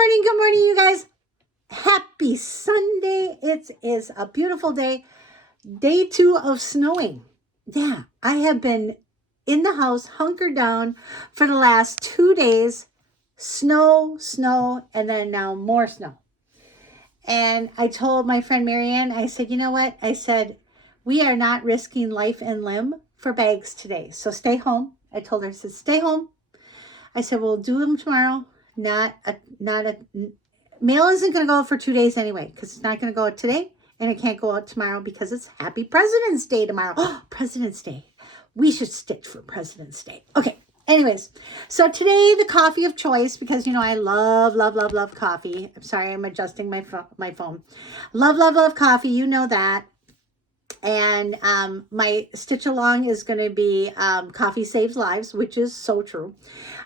Good morning, you guys. Happy Sunday. It is a beautiful day. Day 2 of snowing. Yeah, I have been in the house, hunkered down for the last 2 days. Snow, and then now more snow. And I told my friend Marianne, I said, you know what? I said, we are not risking life and limb for bags today. So stay home. I told her, I said, stay home. I said, we'll do them tomorrow. Mail isn't going to go out for 2 days anyway, because it's not going to go out today, and it can't go out tomorrow because it's Happy President's Day tomorrow. Oh, President's Day. We should stitch for President's Day. Okay. Anyways, so today the coffee of choice, because you know I love coffee. I'm sorry, I'm adjusting my phone. Love coffee. You know that. And my stitch along is going to be Coffee Saves Lives, which is so true.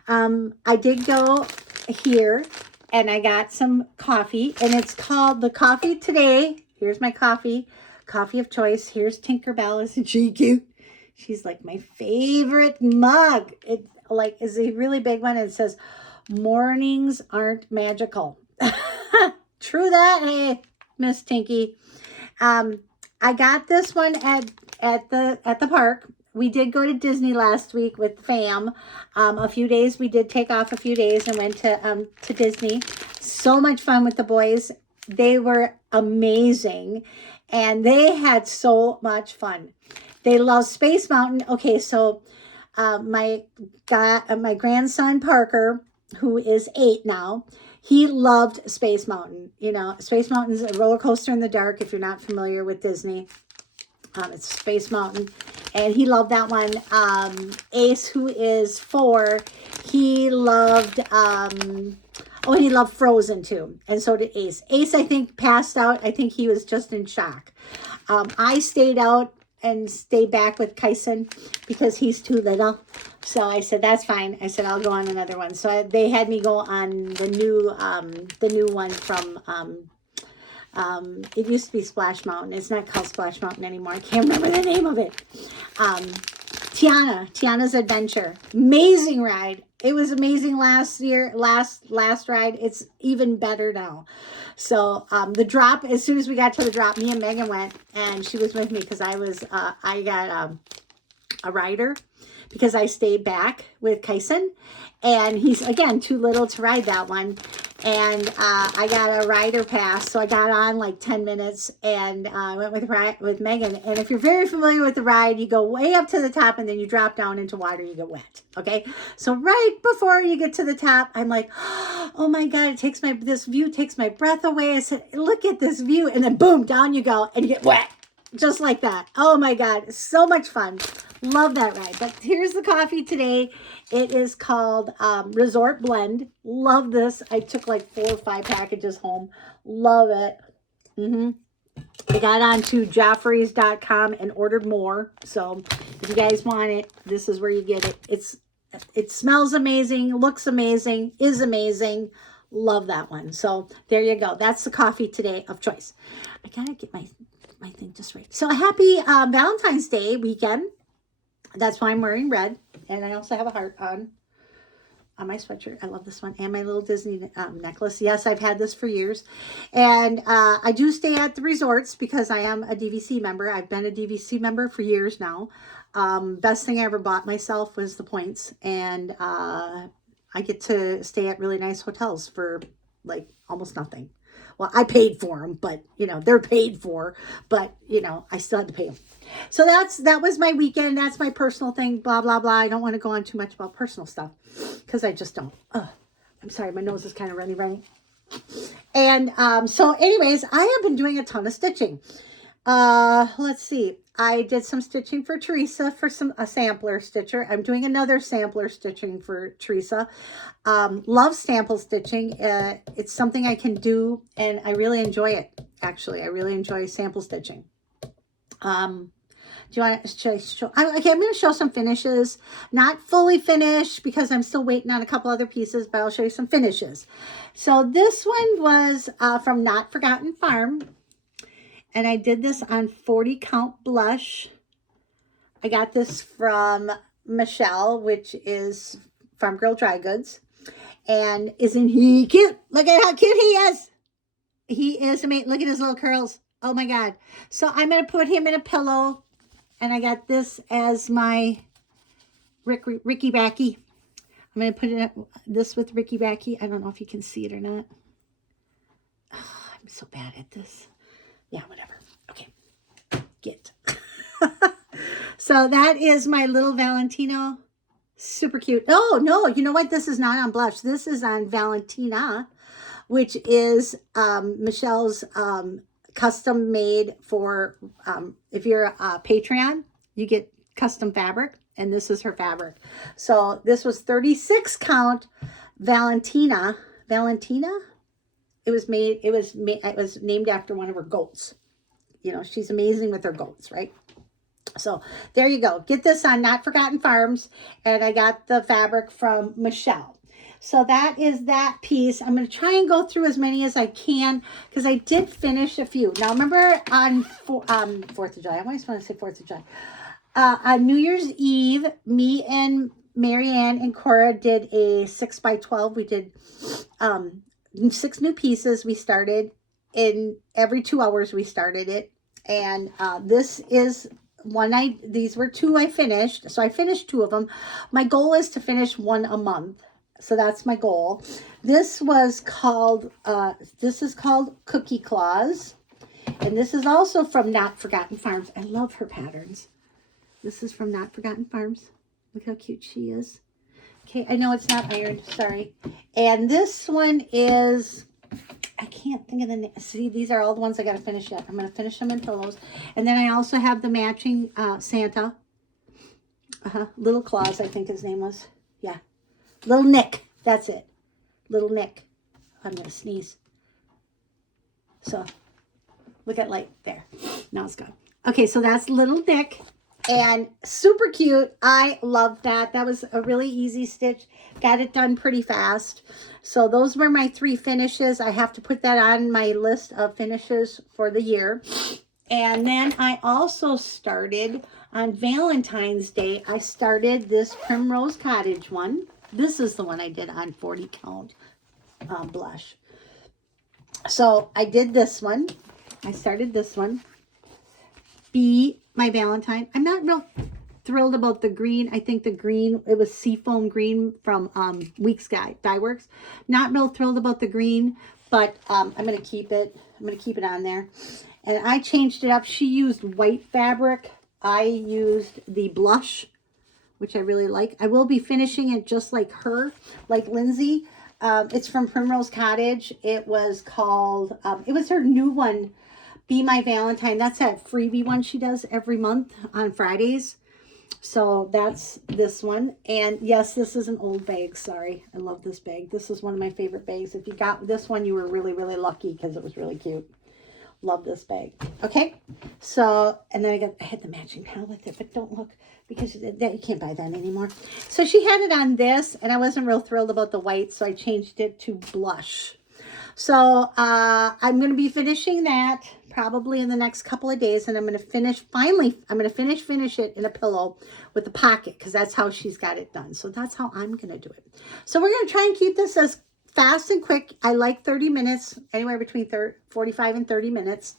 I did go here and I got some coffee, and it's called the Coffee Today. Here's my coffee of choice. Here's Tinkerbell. Isn't she cute? She's like my favorite mug. It like is a really big one. And it says, mornings aren't magical. True that, hey, Miss Tinky. I got this one at the park. We did go to Disney last week with fam. A few days, we did take off a few days and went to Disney. So much fun with the boys. They were amazing, and they had so much fun. They love Space Mountain. Okay, so my grandson Parker, who is 8 now, he loved Space Mountain. You know, Space Mountain's a roller coaster in the dark. If you're not familiar with Disney, it's Space Mountain. And he loved that one. Ace, who is 4, he loved, he loved Frozen too. And so did Ace. Ace, I think, passed out. I think he was just in shock. I stayed out and stayed back with Kyson because he's too little. So I said, that's fine. I said, I'll go on another one. So they had me go on the new one from, it used to be Splash Mountain. It's not called Splash Mountain anymore. I can't remember the name of it. Tiana's Adventure. Amazing ride. It was amazing last ride. It's even better now. So the drop, as soon as we got to the drop, me and Megan went, and she was with me because I got a rider because I stayed back with Kyson, and he's, again, too little to ride that one. And I got a rider pass, so I got on like 10 minutes, and I went with Megan. And if you're very familiar with the ride, you go way up to the top, and then you drop down into water, you get wet. Okay, so right before you get to the top, I'm like, oh my God, this view takes my breath away. I said, look at this view, and then boom, down you go, and you get wet, just like that. Oh my God, so much fun. Love that ride. But here's the coffee today. It is called Resort Blend. Love this. I took like 4 or 5 packages home. Love it. I got onto Joffreys.com and ordered more. So if you guys want it, this is where you get it. It smells amazing, looks amazing, is amazing. Love that one. So there you go. That's the coffee today of choice. I gotta get my thing just right. So happy Valentine's Day weekend. That's why I'm wearing red. And I also have a heart on my sweatshirt. I love this one. And my little Disney necklace. Yes, I've had this for years. And I do stay at the resorts because I am a DVC member. I've been a DVC member for years now. Best thing I ever bought myself was the points. And I get to stay at really nice hotels for like almost nothing. Well, I paid for them, but, you know, they're paid for. But, you know, I still had to pay them. So that was my weekend. That's my personal thing, blah, blah, blah. I don't want to go on too much about personal stuff because I just don't. I'm sorry. My nose is kind of runny. And so anyways, I have been doing a ton of stitching. Let's see. I did some stitching for Teresa for a sampler stitcher. I'm doing another sampler stitching for Teresa. Love sample stitching. It's something I can do, and I really enjoy it. Actually, I really enjoy sample stitching. Do you want to show? Okay, I'm going to show some finishes. Not fully finished because I'm still waiting on a couple other pieces, but I'll show you some finishes. So this one was from Not Forgotten Farm. And I did this on 40 count blush. I got this from Michelle, which is Farm Girl Dry Goods. And isn't he cute? Look at how cute he is. He is amazing. Look at his little curls. Oh my God. So I'm going to put him in a pillow. And I got this as my Ricky Backy. I'm going to put this with Ricky Backy. I don't know if you can see it or not. Oh, I'm so bad at this. Yeah, whatever. Okay. Get. So that is my little Valentino. Super cute. Oh, no. You know what? This is not on Blush. This is on Valentina, which is Michelle's custom made for, if you're a Patreon, you get custom fabric. And this is her fabric. So this was 36 count Valentina. It was named after one of her goats. You know, she's amazing with her goats, right? So there you go. Get this on Not Forgotten Farms. And I got the fabric from Michelle. So that is that piece. I'm going to try and go through as many as I can because I did finish a few. Now, remember on 4th of July. I always want to say 4th of July. On New Year's Eve, me and Marianne and Cora did a 6x12. We did 6 new pieces. We started in every 2 hours. We started it. And this is one these were 2 I finished. So I finished 2 of them. My goal is to finish 1 a month. So that's my goal. This is called Cookie Claus. And this is also from Not Forgotten Farms. I love her patterns. This is from Not Forgotten Farms. Look how cute she is. Okay, I know it's not ironed. Sorry. And this one is, I can't think of the name. See, these are all the ones I got to finish yet. I'm going to finish them in pillows. And then I also have the matching Santa. Little Claus, I think his name was. Yeah. Little Nick. That's it. Little Nick. I'm going to sneeze. So, look at light there. Now it's gone. Okay, so that's Little Nick. And super cute. I love that. That was a really easy stitch. Got it done pretty fast. So those were my 3 finishes. I have to put that on my list of finishes for the year. And then I also started on Valentine's Day. I started this Primrose Cottage one. This is the one I did on 40 count blush. So I did this one. I started this one. Be my Valentine. I'm not real thrilled about the green. I think the green, it was seafoam green from Weeks Dye Works. Not real thrilled about the green, but I'm going to keep it. I'm going to keep it on there. And I changed it up. She used white fabric. I used the blush, which I really like. I will be finishing it just like her, like Lindsay. It's from Primrose Cottage. It was called, it was her new one, Be My Valentine. That's that freebie one she does every month on Fridays. So that's this one. And yes, this is an old bag. Sorry. I love this bag. This is one of my favorite bags. If you got this one, you were really, really lucky because it was really cute. Love this bag. Okay. So, and then I had the matching panel with it, but don't look because you can't buy that anymore. So she had it on this and I wasn't real thrilled about the white. So I changed it to blush. So I'm going to be finishing that probably in the next couple of days. And I'm going to finish, finally, I'm going to finish it in a pillow with the pocket because that's how she's got it done. So that's how I'm going to do it. So we're going to try and keep this as fast and quick. I like 30 minutes, anywhere between 45 and 30 minutes.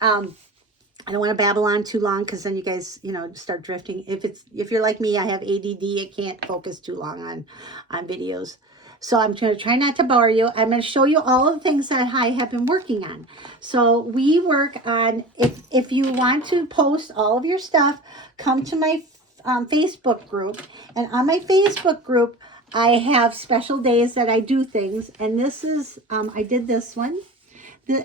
I don't want to babble on too long because then you guys, start drifting. If you're like me, I have ADD. I can't focus too long on videos. So I'm going to try not to bore you. I'm going to show you all of the things that I have been working on. So we work on, if you want to post all of your stuff, come to my Facebook group. And on my Facebook group, I have special days that I do things. And this is, I did this one.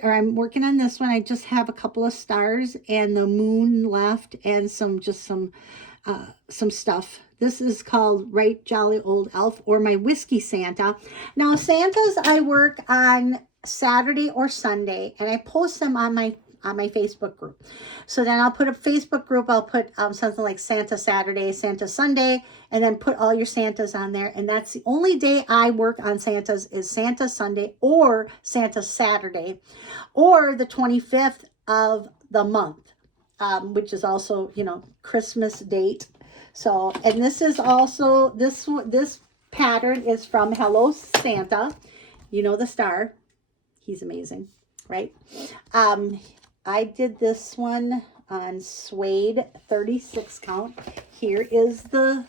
I'm working on this one. I just have a couple of stars and the moon left and some stuff. This is called Right Jolly Old Elf, or my Whiskey Santa. Now, Santas I work on Saturday or Sunday, and I post them on my Facebook group. So then I'll put a Facebook group. I'll put something like Santa Saturday, Santa Sunday, and then put all your Santas on there. And that's the only day I work on Santas is Santa Sunday or Santa Saturday, or the 25th of the month, which is also, Christmas date. So, and this is also, this pattern is from Hello Santa. You know the star. He's amazing, right? I did this one on suede 36 count. Here's the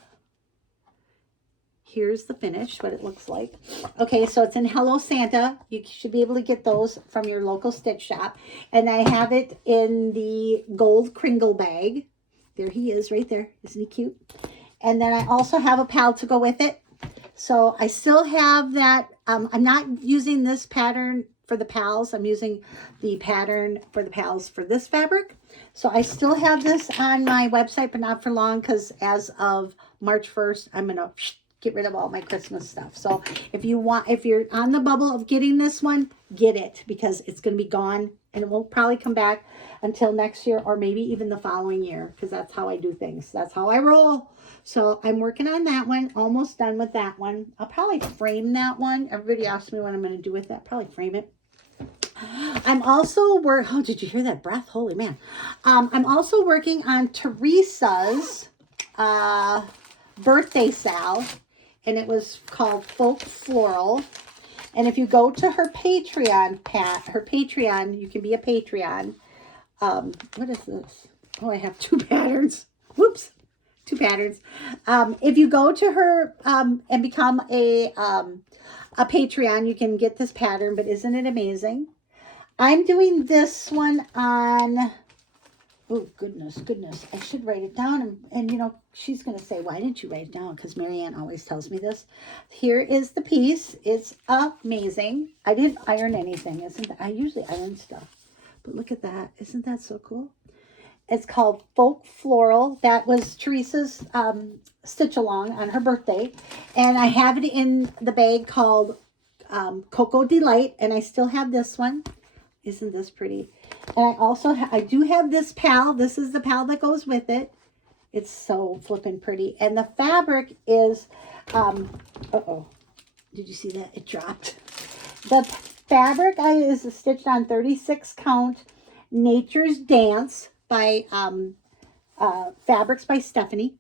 finish, what it looks like. Okay, so it's in Hello Santa. You should be able to get those from your local stitch shop. And I have it in the gold Kringle bag. There he is right there. Isn't he cute? And then I also have a pal to go with it. So I still have that. I'm not using this pattern for the pals. I'm using the pattern for the pals for this fabric. So I still have this on my website, but not for long, because as of March 1st, I'm going to get rid of all my Christmas stuff. So if you're on the bubble of getting this one, get it, because it's going to be gone and it won't probably come back until next year or maybe even the following year, because that's how I do things. That's how I roll. So I'm working on that one. Almost done with that one. I'll probably frame that one. Everybody asks me what I'm going to do with that. Probably frame it. I'm also oh, did you hear that breath? Holy man. I'm also working on Teresa's birthday salve, and it was called Folk Floral. And if you go to her Patreon, you can be a Patreon. What is this? Oh, I have two patterns. Whoops. Two patterns. If you go to her and become a Patreon, you can get this pattern, but isn't it amazing? I'm doing this one on, oh, goodness. I should write it down. And you know, she's going to say, why didn't you write it down? Because Marianne always tells me this. Here is the piece. It's amazing. I didn't iron anything. I usually iron stuff. But look at that. Isn't that so cool? It's called Folk Floral. That was Teresa's stitch along on her birthday. And I have it in the bag called Cocoa Delight. And I still have this one. Isn't this pretty? And I do have this pal. This is the pal that goes with it. It's so flippin' pretty. And the fabric is, uh-oh. Did you see that? It dropped. The fabric is stitched on 36 count Nature's Dance by Fabrics by Stephanie.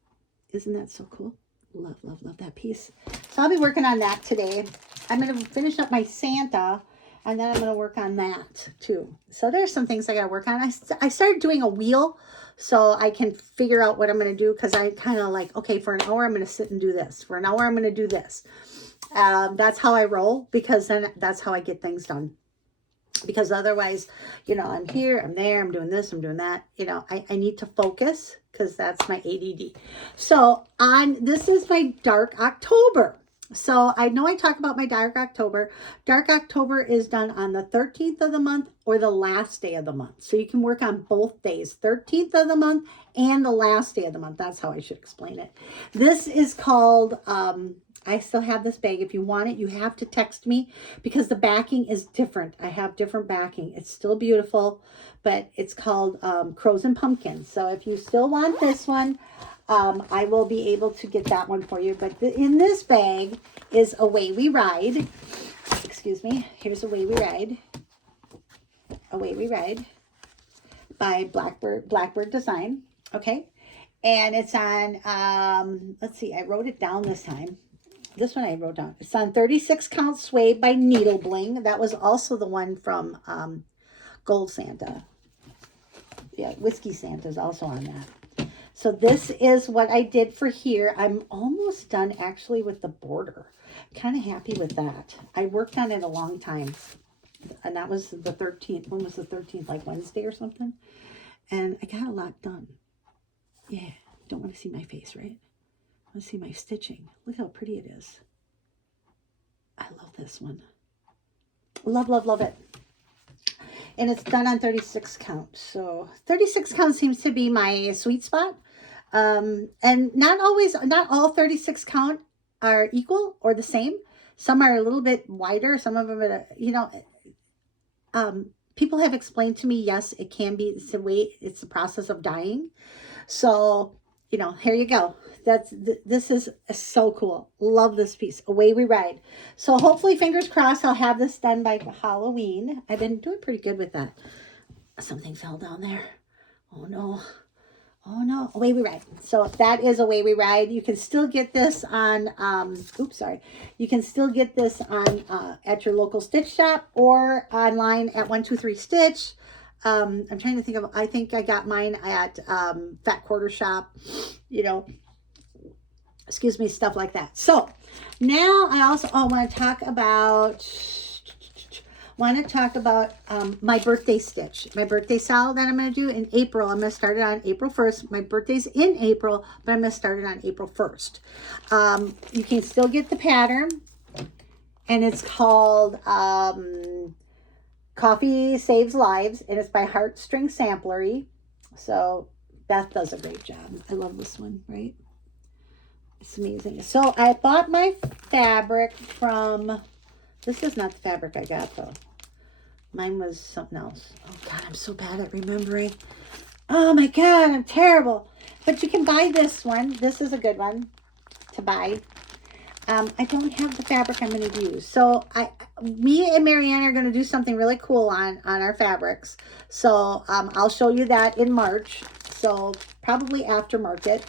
Isn't that so cool? Love that piece. So I'll be working on that today. I'm going to finish up my Santa, and then I'm going to work on that too. So there's some things I got to work on. I started doing a wheel so I can figure out what I'm going to do, because I kind of like, okay, for an hour I'm going to sit and do this. For an hour I'm going to do this. That's how I roll, because then that's how I get things done. Because otherwise, you know, I'm here, I'm there, I'm doing this, I'm doing that. You know, I need to focus, because that's my ADD. So this is my Dark October. So I know I talk about my Dark October. Dark October is done on the 13th of the month or the last day of the month. So you can work on both days, 13th of the month and the last day of the month. That's how I should explain it. This is called, I still have this bag. If you want it, you have to text me, because the backing is different. I have different backing. It's still beautiful, but it's called Crows and Pumpkins. So if you still want this one, I will be able to get that one for you. But in this bag is Away We Ride. Excuse me. Here's Away We Ride. Away We Ride by Blackbird Design. Okay. And it's on, let's see, I wrote it down this time. This one I wrote down. It's on 36 count suede by Needle Bling. That was also the one from Gold Santa. Yeah, Whiskey Santa is also on that. So this is what I did for here. I'm almost done actually with the border. Kind of happy with that. I worked on it a long time. And that was the 13th. When was the 13th? Like Wednesday or something? And I got a lot done. Yeah. Don't want to see my face, right? I want to see my stitching. Look how pretty it is. I love this one. Love it. And it's done on 36 count. So 36 count seems to be my sweet spot. And not all 36 count are equal or the same. Some are a little bit wider. Some of them are, you know, people have explained to me, yes, it can be, it's the process of dyeing. So, you know, here you go. This is so cool. Love this piece. Away We Ride. So hopefully, fingers crossed, I'll have this done by Halloween. I've been doing pretty good with that. Something fell down there. Oh no. Oh no, Away We Ride. So that is Away We Ride. You can still get this on, oops, sorry. You can still get this on at your local stitch shop or online at 123 Stitch. I'm trying to think of, I think I got mine at Fat Quarter Shop, you know, excuse me, stuff like that. So now I also want to talk about my birthday stitch, my birthday salad that I'm going to do in April. I'm going to start it on April 1st. My birthday's in April, but I'm going to start it on April 1st. You can still get the pattern, and it's called Coffee Saves Lives, and it's by Heartstring Samplery. So Beth does a great job. I love this one, right? It's amazing. So I bought my fabric from, this is not the fabric I got though. Mine was something else. Oh God, I'm so bad at remembering. Oh my God, I'm terrible. But you can buy this one. This is a good one to buy. I don't have the fabric I'm going to use. So me and Marianne are going to do something really cool on our fabrics. So I'll show you that in March. So probably aftermarket.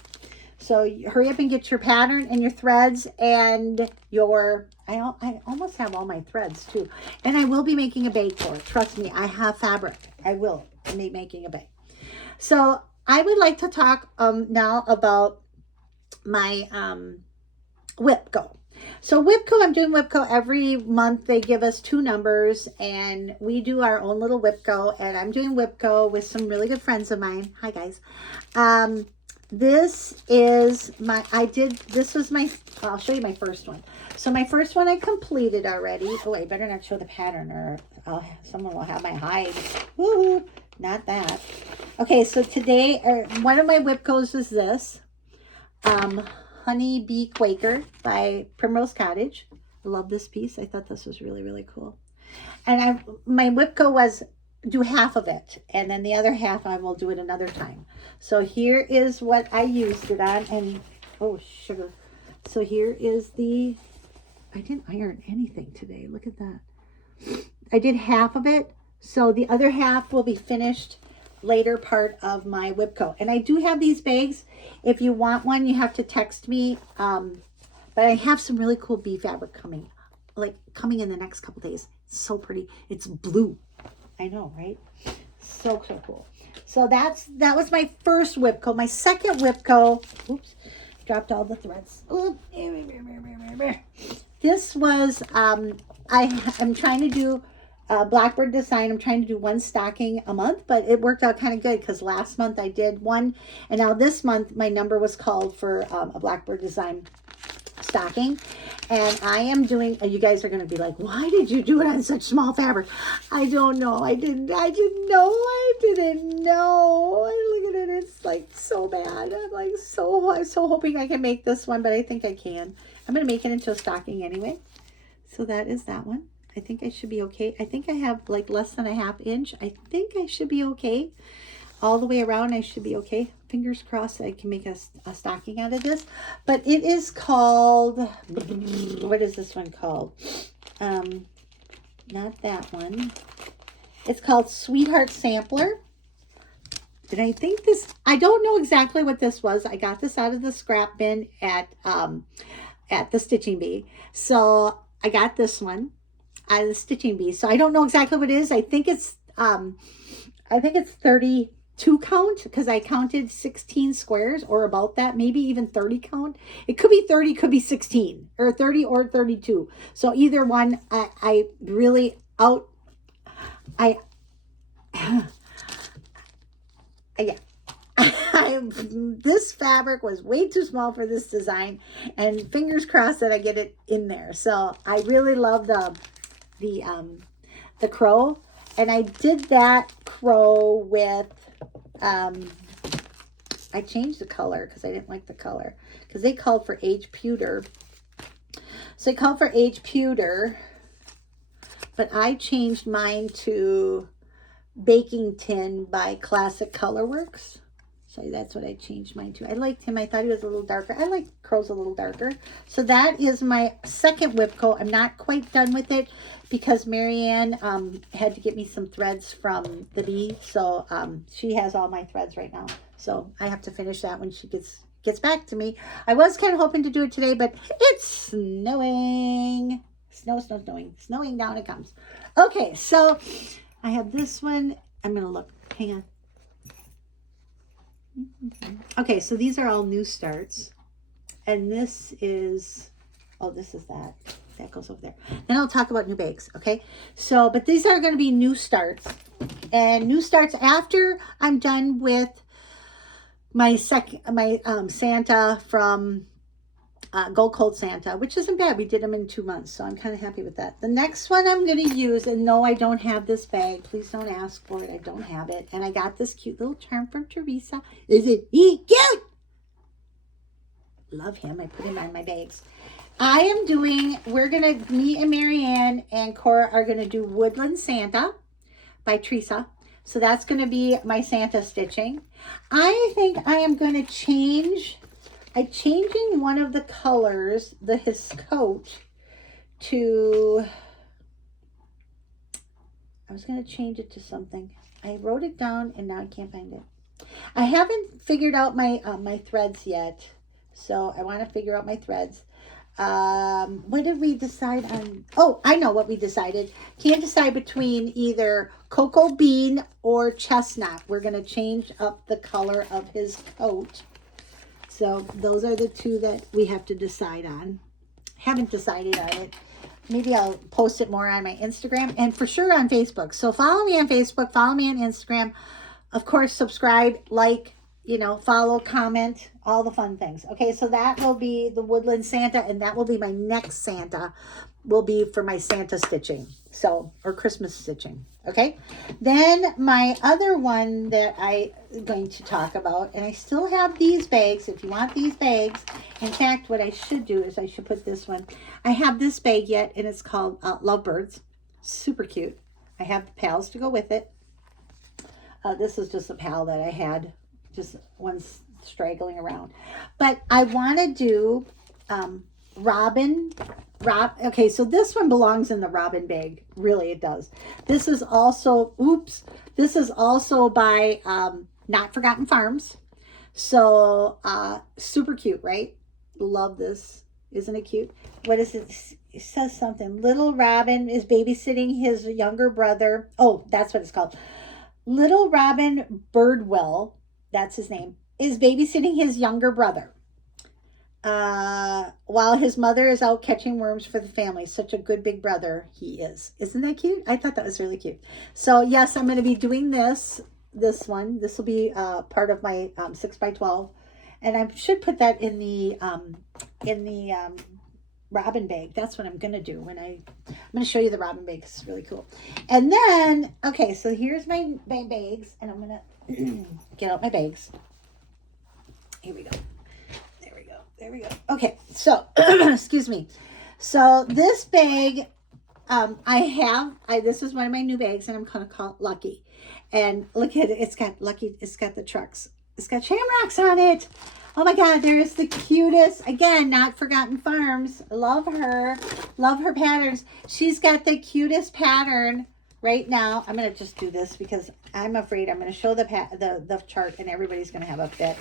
So hurry up and get your pattern and your threads and your, I almost have all my threads too. And I will be making a bag for it. Trust me, I have fabric. I will be making a bag. So I would like to talk now about my WIPCO. So WIPCO, I'm doing WIPCO every month. They give us 2 numbers and we do our own little WIPCO, and I'm doing WIPCO with some really good friends of mine. Hi guys. This is my, I'll show you my first one. So my first one I completed already. Oh, I better not show the pattern or someone will have my hide. Woohoo, not that. Okay, so today, one of my WIPCOs is this. Honey Bee Quaker by Primrose Cottage. I love this piece. I thought this was really, really cool. And my WIPCO was do half of it, and then the other half I will do it another time. So here is what I used it on, and oh sugar. So here is I didn't iron anything today. Look at that. I did half of it, so the other half will be finished later part of my WIPCO. And I do have these bags. If you want one, you have to text me. But I have some really cool bee fabric coming in the next couple days. It's so pretty. It's blue. I know, right? So cool. So that was my first WIPCO. My second WIPCO, oops, dropped all the threads. This was, I'm trying to do Blackbird design. I'm trying to do 1 stocking a month, but it worked out kind of good because last month I did 1, and now this month my number was called for a Blackbird design stocking. And I am doing, you guys are going to be like, why did you do it on such small fabric? I don't know. I didn't know. Look at it. It's like so bad. I'm so hoping I can make this one, but I think I can. I'm going to make it into a stocking anyway. So that is that one. I think I should be okay. I think I have like less than a 1/2 inch. I think I should be okay. All the way around, I should be okay. Fingers crossed I can make a stocking out of this. But it is called, what is this one called? Not that one. It's called Sweetheart Sampler. And I think I don't know exactly what this was. I got this out of the scrap bin at the Stitching Bee. So I got this one out of the Stitching Bee. So I don't know exactly what it is. I think it's 32 count because I counted 16 squares or about that, maybe even 30 count. It could be 30, could be 16 or 30 or 32. So either one, I really yeah. This fabric was way too small for this design, and fingers crossed that I get it in there. So I really love the crow, and I did that crow with I changed the color because I didn't like the color because they called for age pewter. So they called for age pewter, but I changed mine to Baking Tin by Classic Colorworks. So that's what I changed mine to. I liked him. I thought he was a little darker. I like crows a little darker. So that is my second WIPCO. I'm not quite done with it because Marianne had to get me some threads from the bee. So she has all my threads right now. So I have to finish that when she gets back to me. I was kind of hoping to do it today, but it's snowing. Snowing down it comes. Okay, so I have this one. I'm going to look. Hang on. Okay, so these are all new starts. And this is, oh, this is that. That goes over there. Then I'll talk about new bags, okay? So, but these are going to be new starts. And new starts after I'm done with my Santa from Gold Cold Santa, which isn't bad. We did them in 2 months, so I'm kind of happy with that. The next one I'm going to use, and no, I don't have this bag. Please don't ask for it. I don't have it. And I got this cute little charm from Teresa. Isn't he cute? Love him. I put him on my bags. I am doing, me and Marianne and Cora are going to do Woodland Santa by Teresa. So that's going to be my Santa stitching. I think I am going to change, I'm changing one of the colors, his coat, to, I was going to change it to something. I wrote it down and now I can't find it. I haven't figured out my my threads yet. So I want to figure out my threads. What did we decide on? Oh, I know what we decided. Can't decide between either cocoa bean or chestnut. We're going to change up the color of his coat. So those are the two that we have to decide on. Haven't decided on it. Maybe I'll post it more on my Instagram and for sure on Facebook. So follow me on Facebook, follow me on Instagram. Of course, subscribe, like, follow, comment, all the fun things. Okay, so that will be the Woodland Santa, and that will be my next Santa, will be for my Santa stitching, or Christmas stitching, okay? Then my other one that I'm going to talk about, and I still have these bags, if you want these bags. In fact, what I should do is I should put this one. I have this bag yet, and it's called Lovebirds. Super cute. I have the pals to go with it. This is just a pal that I had. Just one's straggling around. But I want to do okay, so this one belongs in the Robin bag. Really, it does. This is also, this is also by Not Forgotten Farms. So, super cute, right? Love this. Isn't it cute? What is it? It says something. Little Robin is babysitting his younger brother. Oh, that's what it's called. Little Robin Birdwell, that's his name, is babysitting his younger brother while his mother is out catching worms for the family. Such a good big brother he is. Isn't that cute? I thought that was really cute. So yes, I'm going to be doing this one. This will be part of my 6x12, and I should put that in the Robin bag. That's what I'm going to do I'm going to show you the Robin bag. It's really cool. And then, okay, so here's my bags, and I'm going to get out my bags. Here we go. There we go. Okay, so, excuse me. So this bag, this is one of my new bags, and I'm going to call it Lucky. And look at it. It's got the trucks. It's got shamrocks on it. Oh my God, there's the cutest. Again, Not Forgotten Farms. Love her. Love her patterns. She's got the cutest pattern right now. I'm going to just do this because I'm afraid I'm going to show the chart and everybody's going to have a fit.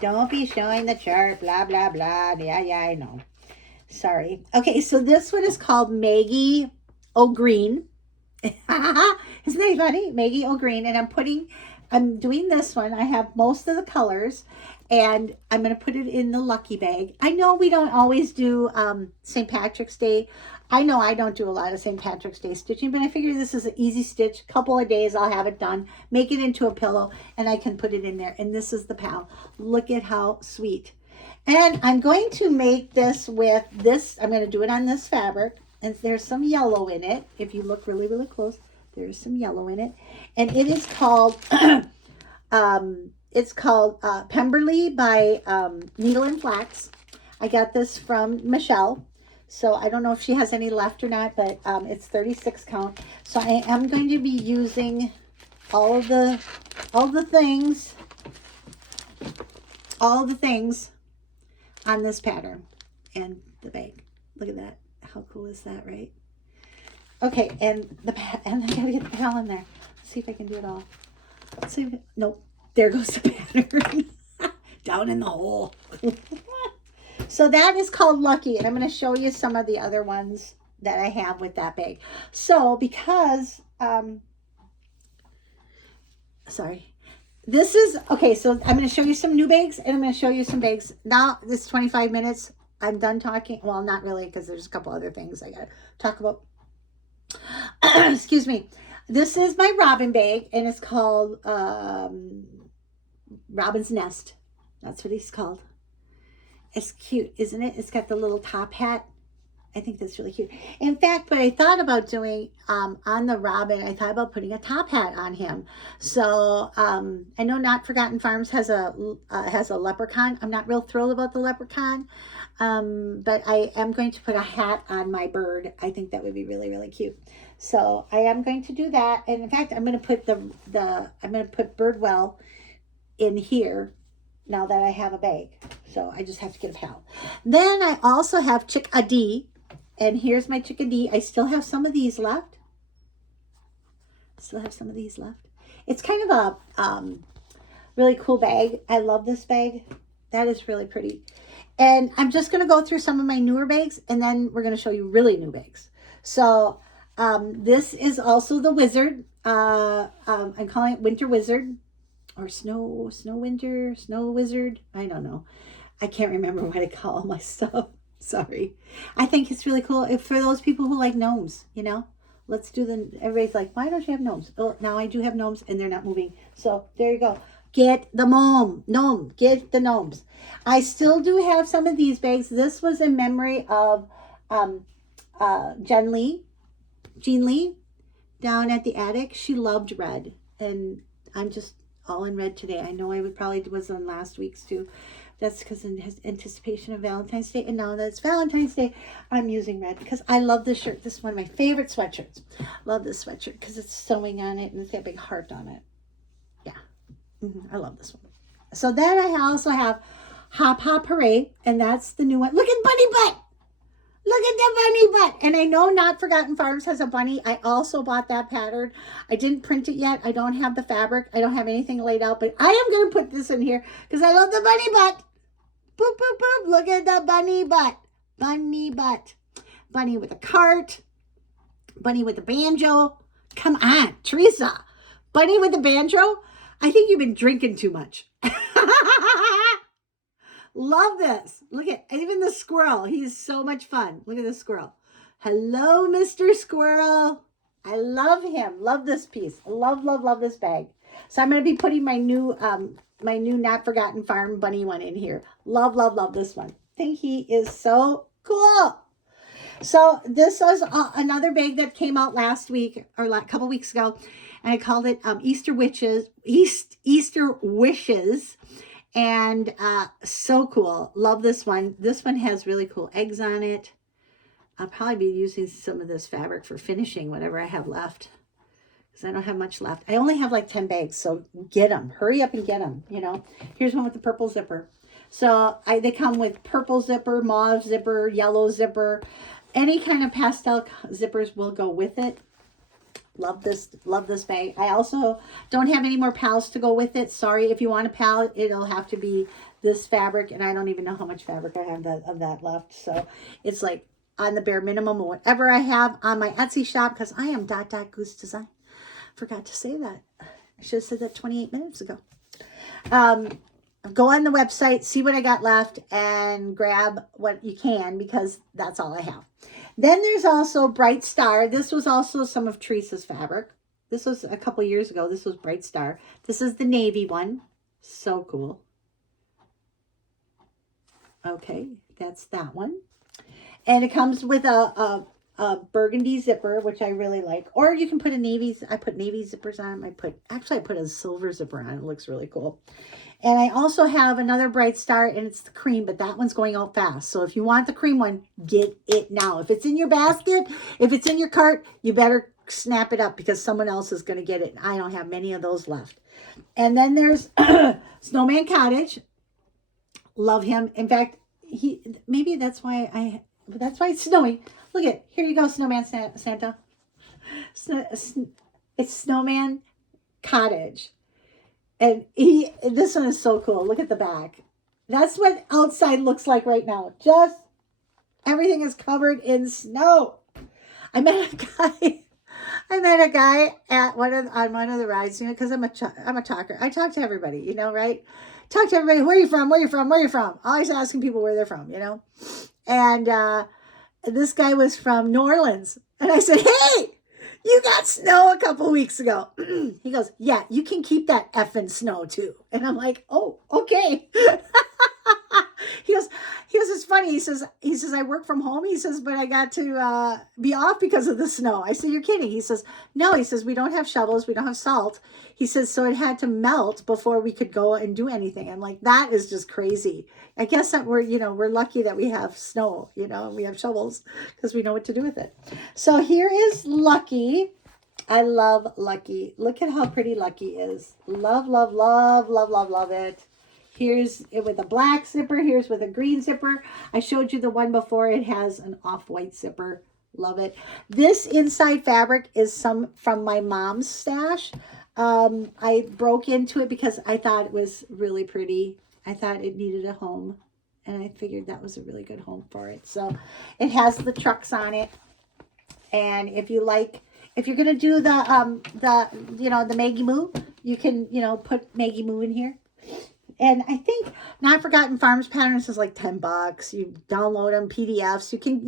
Don't be showing the chart, blah, blah, blah. Yeah, I know. Sorry. Okay, so this one is called Maggie O'Green. Isn't that funny? Maggie O'Green. And I'm doing this one. I have most of the colors, and I'm going to put it in the Lucky bag. I know we don't always do St. Patrick's Day. I know I don't do a lot of St. Patrick's Day stitching, but I figure this is an easy stitch. Couple of days, I'll have it done. Make it into a pillow, and I can put it in there. And this is the pal. Look at how sweet. And I'm going to make this with this. I'm going to do it on this fabric, and there's some yellow in it. If you look really, really close, there's some yellow in it. And it is called, Pemberley by Needle and Flax. I got this from Michelle. So I don't know if she has any left or not, but it's 36 count. So I am going to be using all the things on this pattern and the bag. Look at that. How cool is that, right? Okay, and I gotta get the pal in there. Let's see if I can do it all. Let's see if nope. There goes the pal. pattern down in the hole. So that is called Lucky, and I'm going to show you some of the other ones that I have with that bag. So because, sorry, this is, okay, so I'm going to show you some new bags, and I'm going to show you some bags. Now, this 25 minutes, I'm done talking. Well, not really, because there's a couple other things I got to talk about. Excuse me. This is my Robin bag, and it's called Robin's Nest. That's what he's called. It's cute, isn't it? It's got the little top hat. I think that's really cute. In fact, what I thought about doing on the Robin, I thought about putting a top hat on him. So I know Not Forgotten Farms has a leprechaun. I'm not real thrilled about the leprechaun, but I am going to put a hat on my bird. I think that would be really, really cute. So I am going to do that. And in fact, I'm going to put I'm going to put Birdwell in here now that I have a bag. So I just have to get a pal. Then I also have Chickadee. And here's my Chickadee. I still have some of these left. It's kind of a really cool bag. I love this bag. That is really pretty. And I'm just going to go through some of my newer bags, and then we're going to show you really new bags. So this is also the Wizard. I'm calling it Winter Wizard, or Snow Wizard. I don't know. I can't remember what I call my stuff. Sorry. I think it's really cool for those people who like gnomes, you know. Let's do everybody's like, why don't you have gnomes? Oh, now I do have gnomes, and they're not moving. So there you go. Get the gnome. Get the gnomes. I still do have some of these bags. This was in memory of Jean Lee down at the attic. She loved red, and I'm just all in red today. I know I probably was on last week's too. That's because in anticipation of Valentine's Day. And now that it's Valentine's Day, I'm using red because I love this shirt. This is one of my favorite sweatshirts. Love this sweatshirt because it's sewing on it and it's got a big heart on it. Yeah. I love this one. So then I also have Hop Hooray. And that's the new one. Look at Bunny Butt. Look at the bunny butt. And I know Not Forgotten Farms has a bunny. I also bought that pattern. I didn't print it yet. I don't have the fabric. I don't have anything laid out. But I am going to put this in here because I love the bunny butt. Boop, boop, boop. Look at the bunny butt. Bunny butt. Bunny with a cart. Bunny with a banjo. Come on, Teresa. Bunny with a banjo? I think you've been drinking too much. Love this. Look at even the squirrel. He's so much fun. Look at the squirrel. Hello, Mr. Squirrel. I love him. Love this piece. Love, love, love this bag. So I'm going to be putting my new Not Forgotten Farm bunny one in here. Love, love, love this one. I think he is so cool. So this was another bag that came out last week or a couple weeks ago. And I called it Easter Wishes. And so cool. Love this one. This one has really cool eggs on it. I'll probably be using some of this fabric for finishing whatever I have left, because I don't have much left. I only have like 10 bags, so get them. Hurry up and get them, you know. Here's one with the purple zipper. So they come with purple zipper, mauve zipper, yellow zipper. Any kind of pastel zippers will go with it. Love this bag. I also don't have any more pals to go with it. Sorry, if you want a pal, it'll have to be this fabric, and I don't even know how much fabric I have of that left. So it's like on the bare minimum of whatever I have on my Etsy shop, because I am DotDotGoose Design. Forgot to say that. I should have said that 28 minutes ago. Go on the website, see what I got left, and grab what you can, because that's all I have. Then there's also Bright Star. This was also some of Teresa's fabric. This was a couple years ago. This was Bright Star. This is the navy one. So cool. Okay, that's that one. And it comes with a burgundy zipper, which I really like. Or you can put I put navy zippers on. I put a silver zipper on. It looks really cool. And I also have another Bright Star, and it's the cream, but that one's going out fast. So if you want the cream one, get it now. If it's in your basket, if it's in your cart, you better snap it up, because someone else is going to get it. I don't have many of those left. And then there's SnowMan Cottage. Love him. In fact, maybe that's why it's snowing. Look at, here you go, Snowman Santa. It's SnowMan Cottage. And this one is so cool. Look at the back. That's what outside looks like right now. Just everything is covered in snow. I met a guy at on one of the rides, because I'm a talker. I talk to everybody, right? Talk to everybody. Where are you from? Where are you from? Where are you from? Always asking people where they're from, And this guy was from New Orleans, and I said, "Hey, you got snow a couple weeks ago." He goes, "Yeah, you can keep that effing snow too." And I'm like, "Oh, okay." He goes, it's funny. He says, "I work from home." He says, "But I got to be off because of the snow." I said, "You're kidding." He says, "No." He says, "We don't have shovels. We don't have salt." He says, "So it had to melt before we could go and do anything." I'm like, that is just crazy. I guess that we're lucky that we have snow, and we have shovels because we know what to do with it. So here is Lucky. I love Lucky. Look at how pretty Lucky is. Love, love, love, love, love, love it. Here's it with a black zipper. Here's with a green zipper. I showed you the one before. It has an off-white zipper. Love it. This inside fabric is some from my mom's stash. I broke into it because I thought it was really pretty. I thought it needed a home, and I figured that was a really good home for it. So it has the trucks on it. And if you're going to do the Maggie Moo, you can, put Maggie Moo in here. And I think Not Forgotten Farms patterns is like $10. You download them, PDFs. You can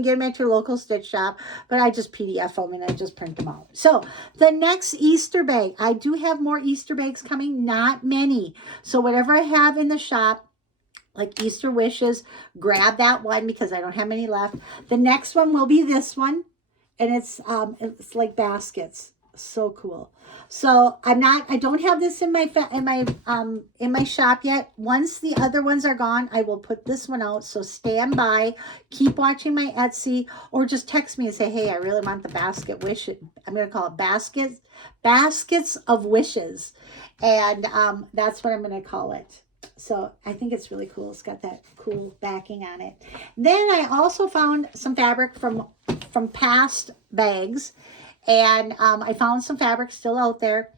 get them at your local stitch shop, but I just PDF them and I just print them out. So the next Easter bag, I do have more Easter bags coming, not many. So whatever I have in the shop, like Easter wishes, grab that one because I don't have many left. The next one will be this one, and it's like baskets. So cool. So I don't have this in my shop yet. Once the other ones are gone, I will put this one out. So stand by, keep watching my Etsy, or just text me and say, "Hey, I really want the basket wish." I'm going to call it baskets of wishes. And that's what I'm going to call it. So I think it's really cool. It's got that cool backing on it. Then I also found some fabric from past bags. And I found some fabric still out there,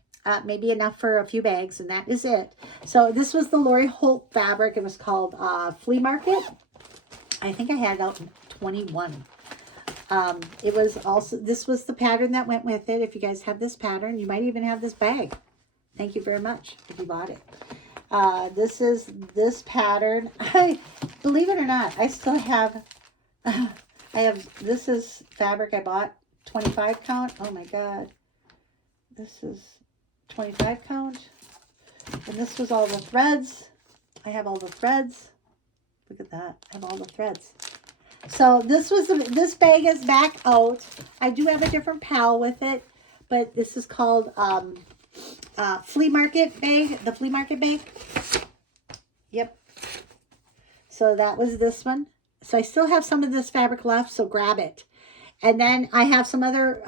maybe enough for a few bags, and that is it. So this was the Lori Holt fabric. It was called Flea Market. I think I had it out in 21. This was the pattern that went with it. If you guys have this pattern, you might even have this bag. Thank you very much if you bought it. This is this pattern. Believe it or not, I still have, this is fabric I bought. 25 count. Oh my God. This is 25 count. And this was all the threads. I have all the threads. Look at that. I have all the threads. So this bag is back out. I do have a different pal with it, but this is called Flea Market bag. The Flea Market bag. Yep. So that was this one. So I still have some of this fabric left, so grab it. And then I have some other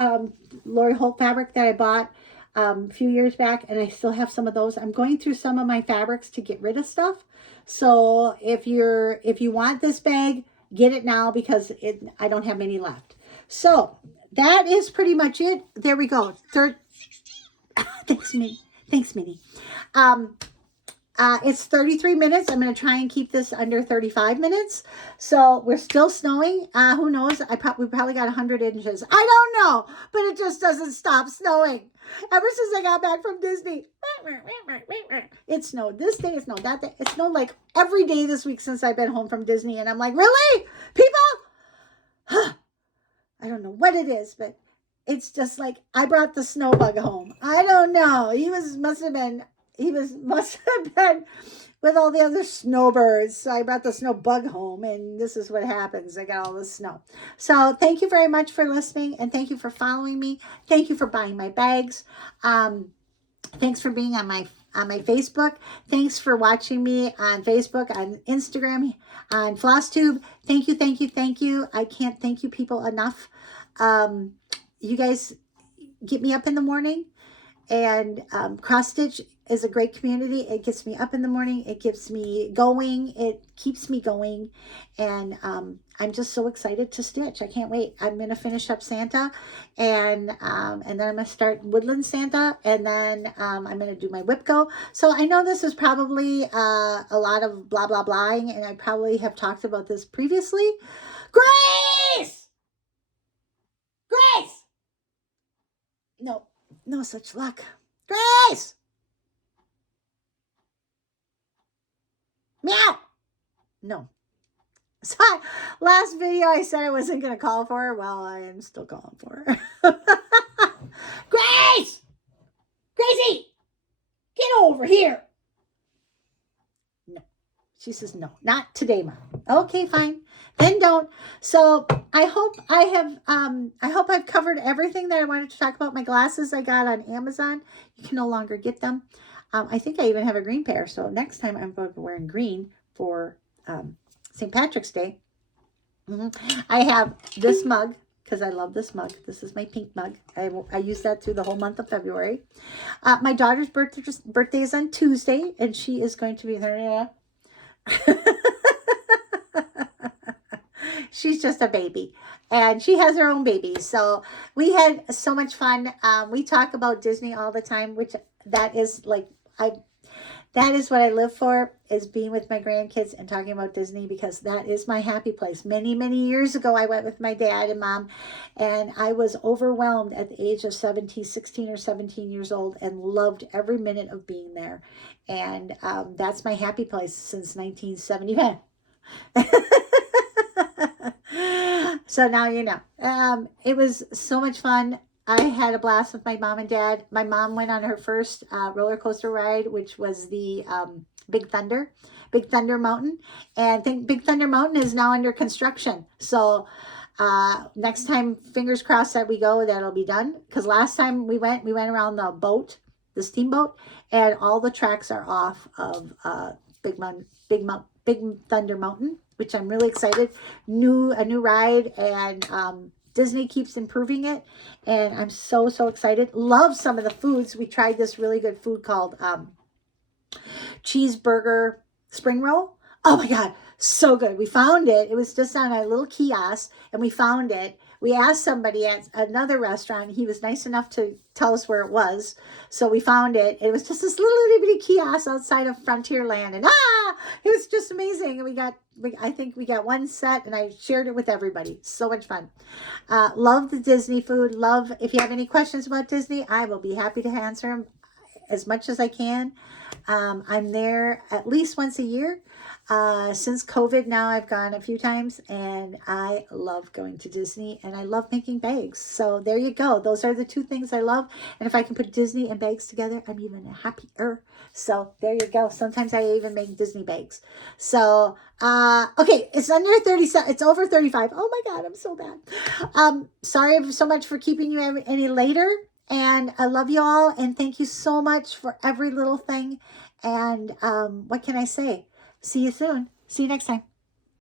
Lori Holt fabric that I bought a few years back, and I still have some of those. I'm going through some of my fabrics to get rid of stuff. So if you want this bag, get it now because I don't have many left. So that is pretty much it. There we go. Thanks, Minnie. It's 33 minutes. I'm going to try and keep this under 35 minutes. So we're still snowing. Who knows? We probably got 100 inches. I don't know, but it just doesn't stop snowing. Ever since I got back from Disney, it snowed. This day it snowed. That day it snowed like every day this week since I've been home from Disney. And I'm like, really? People? I don't know what it is, but it's just like I brought the snow bug home. I don't know. He must have been with all the other snowbirds. So I brought the snow bug home, and this is what happens. I got all this snow. So thank you very much for listening, and thank you for following me. Thank you for buying my bags. Thanks for being on my Facebook. Thanks for watching me on Facebook, on Instagram, on FlossTube. Thank you, thank you, thank you. I can't thank you people enough. You guys get me up in the morning, and cross stitch is a great community. It gets me up in the morning. It gets me going. It keeps me going. And I'm just so excited to stitch. I can't wait. I'm going to finish up Santa, and then I'm going to start Woodland Santa, and then I'm going to do my Whipco. So I know this is probably a lot of blah, blah, blahing, and I probably have talked about this previously. Grace! Grace! No, no such luck. Grace! Meow! No. So last video I said I wasn't going to call for her. Well, I am still calling for her. Grace! Gracie! Get over here. No. She says, no, not today, Mom. Okay, fine. Then don't. So I hope I've covered everything that I wanted to talk about. My glasses I got on Amazon. You can no longer get them. I think I even have a green pair. So next time I'm going to be wearing green for St. Patrick's Day. I have this mug because I love this mug. This is my pink mug. I use that through the whole month of February. My daughter's birthday is on Tuesday, and she is going to be there. She's just a baby, and she has her own baby. So we had so much fun. We talk about Disney all the time, which that is like that is what I live for, is being with my grandkids and talking about Disney, because that is my happy place. Many, many years ago, I went with my dad and mom, and I was overwhelmed at the age of 16 or 17 years old, and loved every minute of being there. And that's my happy place since 1971. So now you know. It was so much fun. I had a blast with my mom and dad. My mom went on her first roller coaster ride, which was the Big Thunder Mountain. And I think Big Thunder Mountain is now under construction. So next time, fingers crossed that we go, that'll be done. Because last time we went around the boat, the steamboat, and all the tracks are off of Big Thunder Mountain, which I'm really excited. A new ride, and Disney keeps improving it, and I'm so excited. Love some of the foods. We tried this really good food called cheeseburger spring roll. Oh my God, so good. We found it. It was just on a little kiosk, and we found it. We asked somebody at another restaurant. He was nice enough to tell us where it was. So we found it. It was just this little bitty kiosk outside of Frontierland. And it was just amazing. And I think we got one set, and I shared it with everybody. So much fun. Love the Disney food. Love, if you have any questions about Disney, I will be happy to answer them as much as I can. I'm there at least once a year. Since COVID now, I've gone a few times, and I love going to Disney, and I love making bags. So there you go. Those are the two things I love. And if I can put Disney and bags together, I'm even happier. So there you go. Sometimes I even make Disney bags. So, okay, it's under 30, it's over 35. Oh my God, I'm so bad. Sorry so much for keeping you any later. And I love you all, and thank you so much for every little thing. And what can I say? See you soon. See you next time.